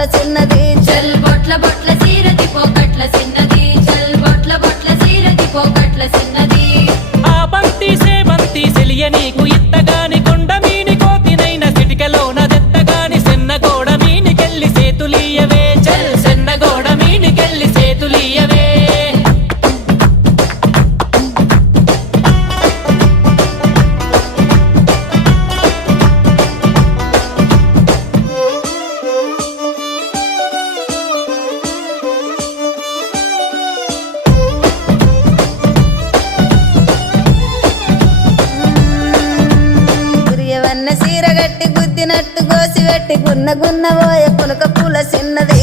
పోకట్ల చిన్నది చల్ బొట్ల బొట్ల సీరది పోకట్ల చిన్నది చల్ బొట్ల బొట్ల సీరది పోకట్ల చిన్నది ఆ బంతి సేమంతి సెలియ నీకు ఇత్తగాని కొండ మీని కోతినైన సిటికలోన దెత్తగాని సెన్నగోడ మీనికెళ్ళి సేతులీయవే చల్ సెన్నగోడ మీనికెళ్ళి సేతులీయవే గురియవన్న సీరగట్టి గుద్దినట్టు గోసి పెట్టి గున్న గున్న పోయే పులక పూల చిన్నది